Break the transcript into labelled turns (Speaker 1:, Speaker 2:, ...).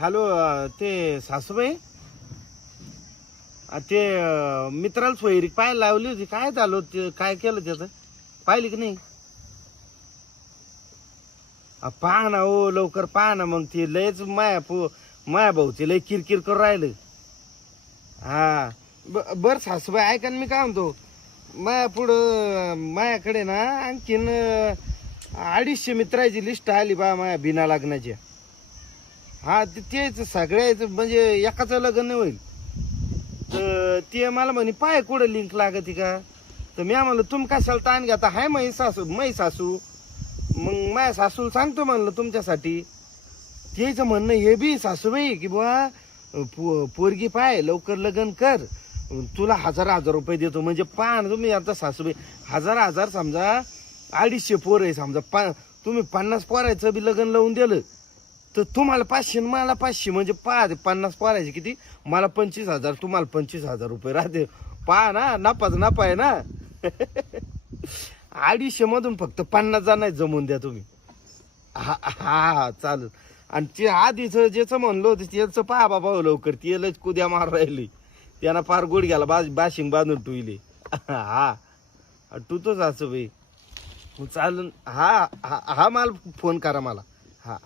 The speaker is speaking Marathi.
Speaker 1: हॅलो ते सासूबाई? ते मित्राला सोयरी पाय लावली होती. काय झालं ते काय केलं त्याचं? पाहिली की नाही? अं, पहा ना हो लवकर पहा ना मग ते. लयच माया पो माया भाऊची लय किरकिर करून राहिलं. हा. बर सासूबाई ऐका ना मी काय म्हणतो. माया पुढं मायाकडे ना आणखीन अडीचशे मित्राची लिस्ट आली बा माया बिना लागण्याची हा ते तेच सगळ्याच म्हणजे एकाच लग्न नाही होईल. तर ते मला म्हणे पाय कुठं लिंक लागत का? तर मी म्हणलं तुम कशाला ताण घेता? हाय माही सासू मै सासू. मग माझ्या सासूला सांगतो म्हणलं तुमच्यासाठी. तेच म्हणणं हे बी सासूबाई की बुवा पो- पोरगी पाय लवकर लग्न कर. तुला हजार हजार रुपये देतो. म्हणजे पहा ना तुम्ही आता सासूबाई हजार हजार समजा अडीचशे पोर आहे समजा. पा तुम्ही पन्नास पोरायचं बी लग्न लावून दिलं. तर तुम्हाला पाचशे आणि मला पाचशे म्हणजे पहा ते पन्नास पोरायचे किती? मला पंचवीस हजार तुम्हाला पंचवीस हजार रुपये राहते. पहा ना नफाच नफा आहे ना. अडीचशे मधून फक्त पन्नास जण जमवून द्या तुम्ही. हा हा हा चालेल. आणि ते आधीच ज्याचं म्हणलं होतं त्याचं पहा बाबा हो लवकर लवकर तेलच कुद्या मार राहिली. त्यांना फार गोड गेला बा बाशिंग बांधून टुईले हा. तू तोच असं बाई. चालून हा हा हा मला फोन करा मला. हा.